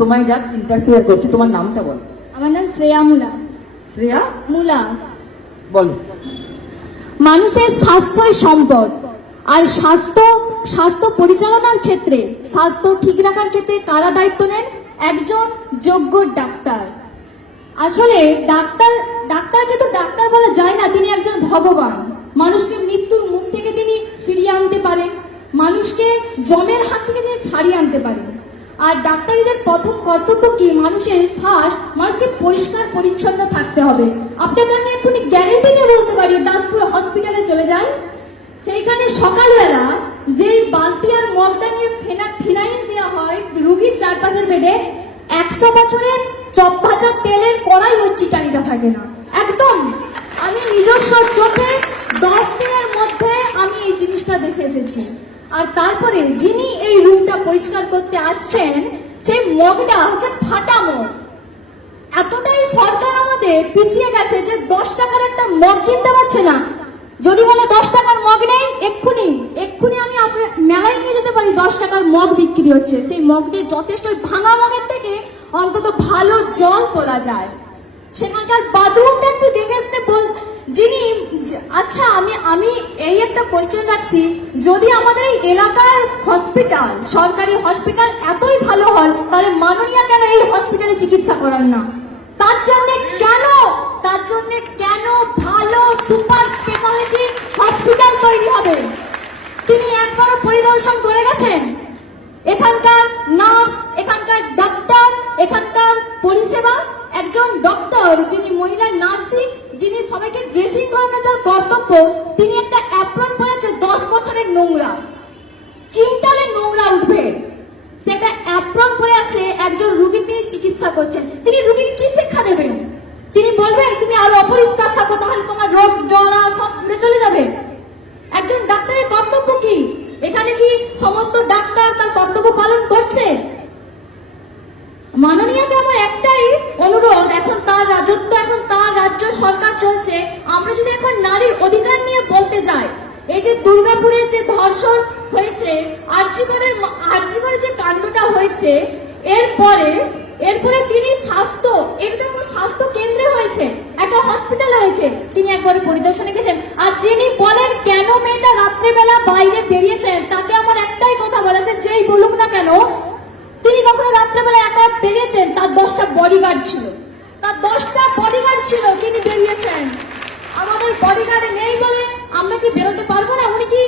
তোমায় just interfere করছি, তোমার নামটা বল। আমার নাম শ্রেয়া মুলা। শ্রেয়া মুলা। বল। মানুষের স্বাস্থ্যই সম্পদ, আর স্বাস্থ্য পরিচালনার ক্ষেত্রে, স্বাস্থ্য ঠিক রাখার ক্ষেত্রে কারা দায়িত্ব নেন? একজন যোগ্য ডাক্তার। আসলে ডাক্তারকে তো ডাক্তার বলা যায় না, তিনি একজন ভগবান। মানুষকে মৃত্যুর মুখ থেকে তিনি ফিরিয়ে আনতে পারেন, মানুষকে জমের হাত থেকে তিনি ছাড়িয়ে আনতে পারেন। আর ডাক্তারদের প্রথম কর্তব্য কি? মানুষকে পরিষ্কার পরিচ্ছন্ন থাকতে হবে। আপনাকে আমি এক্ষুনি গ্যারেন্টি দিয়ে বলতে পারি, দাসপুর হসপিটালে চলে যান, সেইখানে সকালবেলা যে বালতি আর মগটা নিয়ে ফিনাইল দেওয়া হয় রুগীর চারপাশের বেডে, 100 বছরের চপ ভাজা তেলের কড়াই ওর চিটানিটা থাকে না একদম। আমি নিজস্ব চোখে 10 দিনের মধ্যে আমি এই জিনিসটা দেখে এসেছি। আর তারপরে যিনি এই রুমটা পরিষ্কার করতে আসছেন, সেই মগটা হচ্ছে ফাটা মগ। এতটাই সরকার আমাদের পিছিয়ে গেছে যে 10 টাকার একটা মগ কিনতে পারছে না। যদি বলে 10 টাকার মগ নেই, এক্ষুনি আমি আপনার মেলায় নিয়ে যেতে পারি, 10 টাকার মগ বিক্রি হচ্ছে। সেই মগ দিয়ে যথেষ্ট, ভাঙা মগের থেকে অন্তত ভালো জল তোলা যায়। সেখানকার বাথরুমটা একটু দেখে আসতে যিনি, আচ্ছা আমি এই একটা কোশ্চেন রাখছি, যদি আমাদের এই এলাকার হসপিটাল, সরকারি হসপিটাল এতই ভালো হয়, তাহলে মাননীয়া কেন এই হসপিটালে চিকিৎসা করান না? তার জন্য কেন ভালো সুপার স্পেশালিটি হসপিটাল তৈরি হবে? তিনি একবারও পরিদর্শন করে গেছেন? এখানকার নার্স, এখানকার ডাক্তার, এখানকার পরিষেবা, একজন ডক্টর যিনি মহিলা নার্সিং, যিনি সবাইকে ড্রেসিং করানোর যার কর্তব্য, তিনি একটা অ্যাপ্রন পরেছে 10 বছরের নোংরা, চিন্তালে নোংরা উঠবে, সেটা অ্যাপ্রন পরে আছে, একজন রুগীর তিনি চিকিৎসা করছেন। তিনি রুগীকে কি শিক্ষা দেবেন? তিনি বলবেন তুমি আরো অপরিষ্কার থাকো, তাহলে তোমার রোগ জ্বরা সব ঘুরে চলে যাবে? একজন ডাক্তারের কর্তব্য কি? এখানে কি সমস্ত ডাক্তার তার কর্তব্য পালন করছে? মাননীয়কে আমার একটাই অনুরোধ, এখন তার রাজত্ব, এখন তার রাজ্য সরকার চলছে, আমরা যদি এখন নারীর অধিকার নিয়ে বলতে যাই, এই যে দুর্গাপুরের যে ধর্ষণ হয়েছে, আরজিকরের যে কাণ্ডটা হয়েছে, এরপরে তিনি স্বাস্থ্য কেন্দ্রে হয়েছে, একটা হসপিটালে হয়েছে, তিনি একবারে পরিদর্শনে গেছেন। আর যিনি বলেন কেন মেয়েটা রাত্রেবেলা বাইরে বেরিয়েছেন, তাকে আমার একটাই কথা বলেছে, যেই বলুক না কেন, তিনি কখনো রাত্রেবেলা একা বেরিয়েছেন? তার 10টা বডিগার্ড ছিল, তিনি বেরিয়েছেন। আমাদের বডিগার্ড নেই বলে আমরা কি বেরোতে পারবো না? উনি কি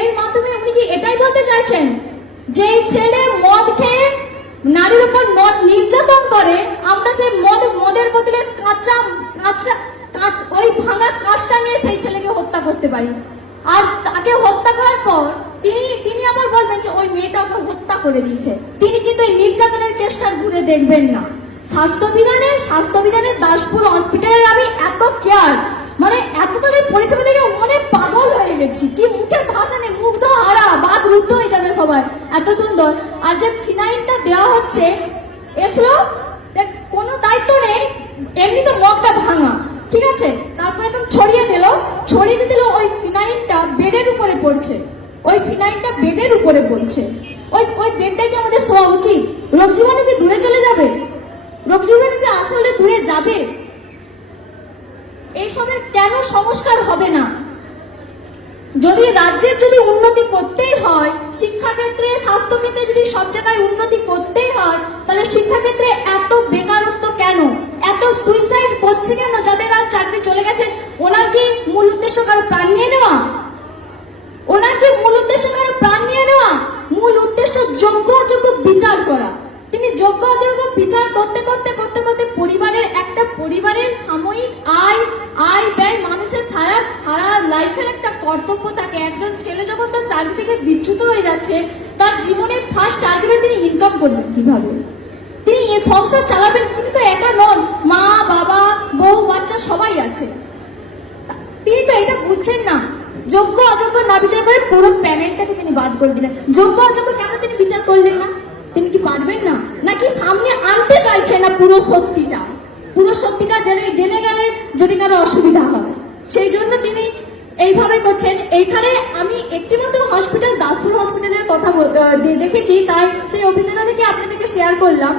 এর মাধ্যমে উনি কি এটাই বলতে চাইছেন যে ছেলে মদ খেয়ে নারীর উপর নির্যাতন করে, আমরা সেই মদের বোতলে কাঁচা ওই ভাঙা কাঁচটা নিয়ে সেই ছেলেকে হত্যা করতে পারি? আর তাকে হত্যা করার পর তিনি আবার বলবেন যে ওই মেয়েটা ওকে হত্যা করে দিয়েছে। তিনি কিন্তু এই নির্যাতনের কেসটা ঘুরে দেখবেন না। স্বাস্থ্যবিধানের দাসপুর হসপিটালের আমি এত কেয়ার, মানে এত তাদের পরিষেবা দেখে মনে পাগল হয়ে গেছি। কি মুখের ভাষা নেই, মুগ্ধ হারা, বাদ রুদ্ধ হয়ে যাবে সবাই, এত সুন্দর। আর যে ফিনাইলটা দেওয়া হচ্ছে, এসলো কোনো দায়িত্ব নেই, এমনিতে মগটা ভাঙা, ঠিক আছে, তারপর একদম ছড়িয়ে দিল, ওই ফিনাইলটা বেডের উপরে পড়ছে, ওই বেডটাই কি আমাদের শোয়া উচিত? রোগ জীবাণু কি দূরে চলে যাবে? রোগ জীবাণু কি আসলে দূরে যাবে? এইসবের কেন সংস্কার হবে না? যদি রাজ্যের যদি উন্নতি করতেই হয়, শিক্ষাক্ষেত্রে, স্বাস্থ্যক্ষেত্রে যদি সব জায়গায় উন্নতি করতেই হয়, তাহলে শিক্ষাক্ষেত্রে এত বেকারত্ব কেন? এত সুইসাইড করছে কেন? যাদের আর চাকরি চলে গেছে, ওনার কি মূল উদ্দেশ্য কারো প্রাণ নিয়ে নেওয়া? মূল উদ্দেশ্য যোগ্য অযোগ্য বিচার করা। তিনি যোগ্য অযোগ্য বিচার করতে পরিবারের সাময়িক আয় ব্যয়, মানুষের সারা লাইফের একটা কর্তব্য থাকে। একজন ছেলে যখন তার চাকরি থেকে বিচ্যুত হয়ে যাচ্ছে, তার জীবনের ফার্স্ট টার্গেটে তিনি ইনকাম করবেন কিভাবে, তিনি সংসার চালাবেন। তিনি তো একা নন, মা বাবা বউ বাচ্চা সবাই আছে। তিনি তো এটা বুঝছেন না। যোগ্য অযোগ্য না বিচার করে পুরো প্যানেলটাকে তিনি বাদ করে দিলেন। যোগ্য অযোগ্য কেন তিনি বিচার করলেন না? তিনি কি পারবেন না, নাকি সামনে আনতে চাইছে না পুরো সত্যিটা জেনে গেলে যদি কারো অসুবিধা হয়, সেই জন্য তিনি এইভাবে করছেন। এইখানে আমি একটিমাত্র হসপিটাল, দাসপুর হসপিটালের কথা দেখেছি, তাই সেই অভিজ্ঞতা থেকে আপনাদেরকে শেয়ার করলাম।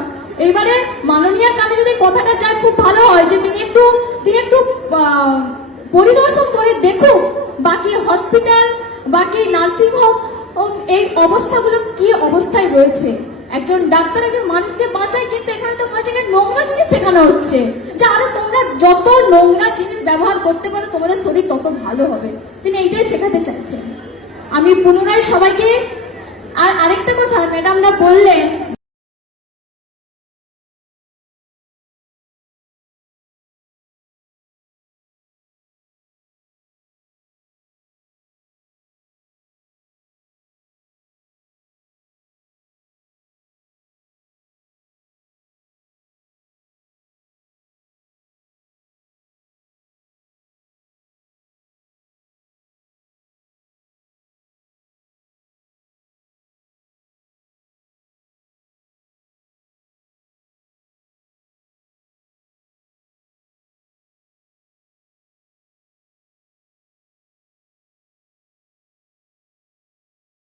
এইবারে মাননীয় কানে যদি কথাটা যায়, খুব ভালো হয় যে তিনি একটু পরিদর্শন করে দেখুক বাকি হসপিটাল, বাকি নার্সিং হোম এই অবস্থাগুলো কি অবস্থায় রয়েছে। একজন ডাক্তার একজন মানুষকে বাঁচায়, কিন্তু এখানে তো মানুষকে নোংরা জিনিস শেখানো হচ্ছে যে আরো তোমরা যত নোংরা জিনিস ব্যবহার করতে পারো তোমাদের শরীর তত ভালো হবে। তিনি এইটাই শেখাতে চাইছেন। আমি পুনরায় সবাইকে, আর আরেকটা কথা ম্যাডামরা বললেন